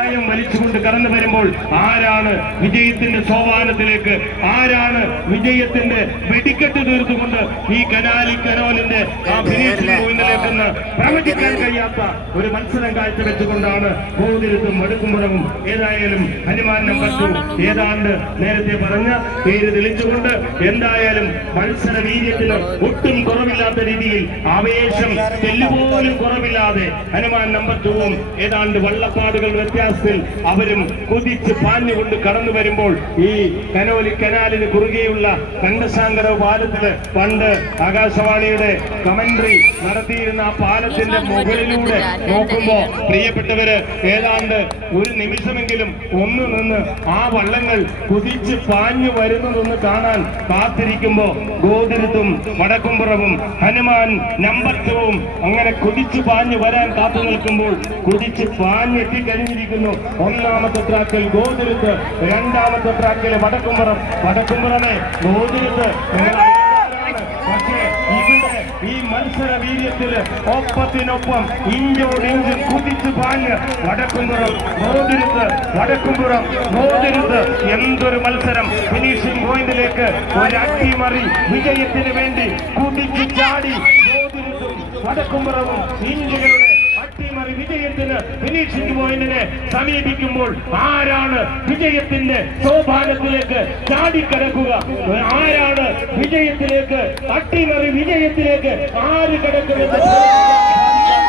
വലിച്ചുകൊണ്ട് കടന്നു വരുമ്പോൾ ആരാണ് വിജയത്തിന്റെ സോപാനത്തിലേക്ക്, ആരാണ് വിജയത്തിന്റെ വെടിക്കെട്ട് തീർത്തുകൊണ്ട് ഈ കനാലിന്റെ ആ ഫിനിഷിംഗ് പോയിന്റിലേക്കെന്ന് പ്രവചിക്കാൻ കഴിയാത്ത ഒരു മത്സരം കാഴ്ചവെച്ചുകൊണ്ടാണ് ഗോതിരുത്തും വടക്കുംപുറവും ഏതായാലും ഹനുമാൻ നമ്പർ 2 ഏതാണ്ട് നേരത്തെ പറഞ്ഞ പേര് തെളിച്ചുകൊണ്ട് എന്തായാലും മത്സര വീര്യത്തിന് ഒട്ടും കുറവില്ലാത്ത രീതിയിൽ ആവേശം തെല്ലുപോലും കുറവില്ലാതെ ഹനുമാൻ നമ്പർ 2 ഏതാണ്ട് വള്ളപ്പാടുകൾ വ്യത്യാസത്തിൽ അവരും കുതിച്ച് പാഞ്ഞുകൊണ്ട് കടന്നു വരുമ്പോൾ ഈ കനാലിന് കുറുകെയുള്ള കണ്ടശാങ്കര പാലത്തില് പണ്ട് ആകാശവാണിയുടെ കമന്ററി നടത്തിയിരുന്ന ആ പാലത്തിന്റെ മുകളിലൂടെ നോക്കുമ്പോ പ്രിയപ്പെട്ടവര് ഏതാണ്ട് ഒരു നിമിഷമെങ്കിലും ഒന്ന് നിന്ന് ആ വള്ളങ്ങൾ കുതിച്ച് പാഞ്ഞു വരുന്നതൊന്ന് കാണാൻ കാത്തിരിക്കുമ്പോ ഗോതിരുത്തും വടക്കുംപുറവും ഹനുമാൻ നമ്പർ 2 അങ്ങനെ കുതിച്ചു പാഞ്ഞു വരാൻ കാത്തു നിൽക്കുമ്പോൾ കുതിച്ച് പാഞ്ഞെത്തിക്കഴിഞ്ഞിരിക്കുന്നു. ഒന്നാമത്തെ ട്രാക്കിൽ ഗോതിരുത്ത്, രണ്ടാമത്തെ ട്രാക്കിൽ വടക്കുംപുറമെ ഗോതിരുത്ത്. പക്ഷേ ഇവിടെ ഈ മത്സര വീര്യത്തില് ഒപ്പത്തിനൊപ്പം ഇഞ്ചോടിഞ്ച് കുതിച്ചു പാഞ്ഞ് വടക്കുംപുറം എന്തൊരു മത്സരം! ഫിനിഷിംഗ് പോയിന്റിലേക്ക് ഒരു അട്ടിമറി വിജയത്തിന് വേണ്ടി കുതിച്ചു ചാടി ഗോതിരുത്തും വടക്കുംപുറവും ഇഞ്ചുകളുടെ അട്ടിമറി വിജയത്തിന് ഫിനിഷിംഗ് പോയിന്റിനെ സമീപിക്കുമ്പോൾ ആരാണ് വിജയത്തിന്റെ സോപാനത്തിലേക്ക് ചാടിക്കടക്കുക? ആരാണ് വിജയത്തിലേക്ക്, അട്ടിമറി വിജയത്തിലേക്ക് ആര് കിടക്കുന്നത്?